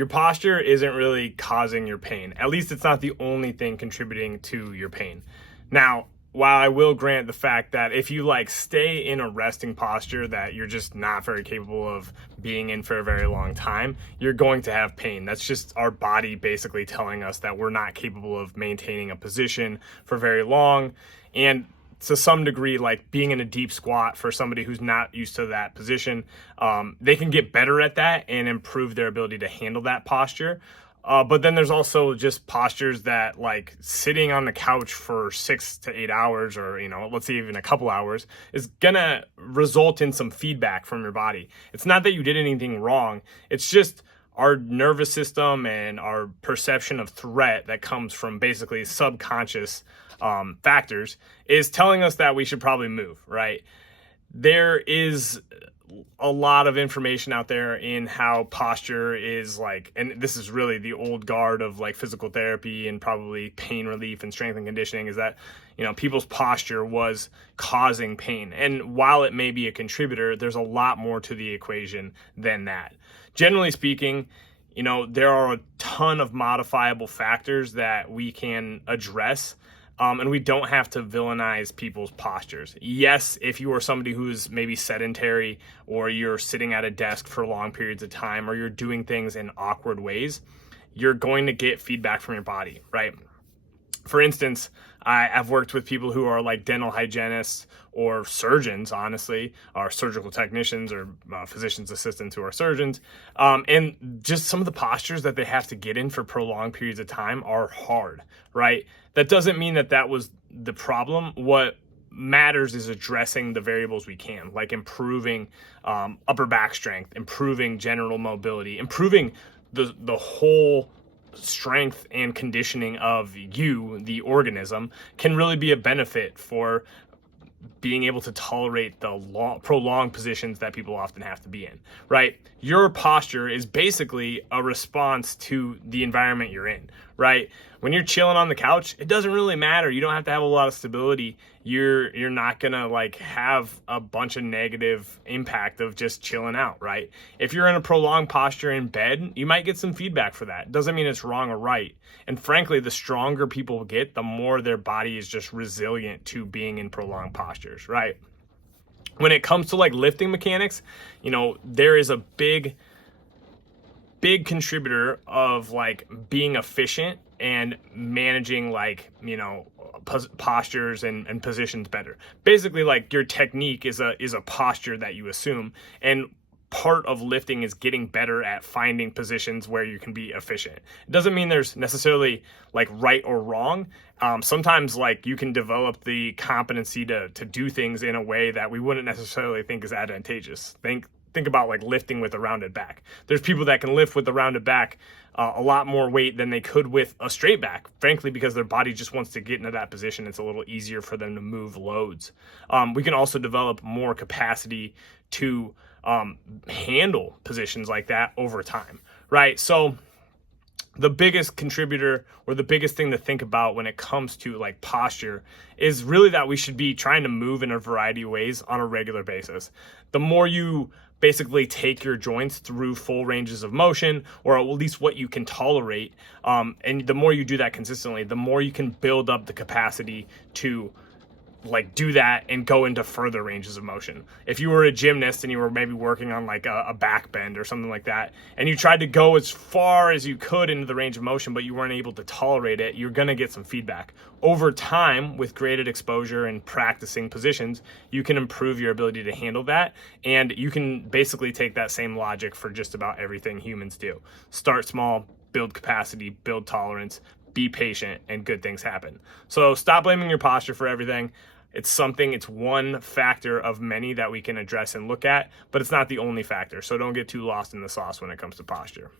your posture isn't really causing your pain. At least it's not the only thing contributing to your pain. Now, while I will grant the fact that if you like stay in a resting posture that you're just not very capable of being in for a very long time, you're going to have pain. That's just our body basically telling us that we're not capable of maintaining a position for very long. And to some degree, like being in a deep squat for somebody who's not used to that position, they can get better at that and improve their ability to handle that posture. But then there's also just postures that, like sitting on the couch for 6 to 8 hours, or, let's say even a couple hours, is gonna result in some feedback from your body. It's not that you did anything wrong. It's just our nervous system and our perception of threat that comes from basically subconscious factors is telling us that we should probably move, right? There is a lot of information out there in how posture is like, and this is really the old guard of like physical therapy and probably pain relief and strength and conditioning, is that, people's posture was causing pain. And while it may be a contributor, there's a lot more to the equation than that. Generally speaking, there are a ton of modifiable factors that we can address. And we don't have to villainize people's postures. Yes, if you are somebody who's maybe sedentary, or you're sitting at a desk for long periods of time, or you're doing things in awkward ways, you're going to get feedback from your body, right? For instance, I've worked with people who are like dental hygienists or surgeons, honestly, or surgical technicians, or physician's assistants who are surgeons. And just some of the postures that they have to get in for prolonged periods of time are hard, right? That doesn't mean that that was the problem. What matters is addressing the variables we can, like improving upper back strength, improving general mobility, improving the whole strength and conditioning of you, the organism, can really be a benefit for being able to tolerate the prolonged positions that people often have to be in, right? Your posture is basically a response to the environment you're in, right? When you're chilling on the couch, it doesn't really matter. You don't have to have a lot of stability. You're not gonna like have a bunch of negative impact of just chilling out, right? If you're in a prolonged posture in bed, you might get some feedback for that. Doesn't mean it's wrong or right. And frankly, the stronger people get, the more their body is just resilient to being in prolonged postures, right? When it comes to like lifting mechanics, there is a big contributor of like being efficient and managing like, postures and positions better. Basically, like your technique is a posture that you assume, and part of lifting is getting better at finding positions where you can be efficient. It doesn't mean there's necessarily like right or wrong. Sometimes like you can develop the competency to do things in a way that we wouldn't necessarily think is advantageous. Think about like lifting with a rounded back. There's people that can lift with a rounded back a lot more weight than they could with a straight back, frankly, because their body just wants to get into that position. It's a little easier for them to move loads. We can also develop more capacity to handle positions like that over time, right? So the biggest contributor, or the biggest thing to think about when it comes to like posture, is really that we should be trying to move in a variety of ways on a regular basis. The more you basically take your joints through full ranges of motion, or at least what you can tolerate, and the more you do that consistently, the more you can build up the capacity to like do that and go into further ranges of motion. If you were a gymnast and you were maybe working on like a back bend or something like that, and you tried to go as far as you could into the range of motion, but you weren't able to tolerate it, you're gonna get some feedback. Over time, with graded exposure and practicing positions, you can improve your ability to handle that. And you can basically take that same logic for just about everything humans do. Start small, build capacity, build tolerance, be patient, and good things happen. So stop blaming your posture for everything. It's one factor of many that we can address and look at, but it's not the only factor. So don't get too lost in the sauce when it comes to posture.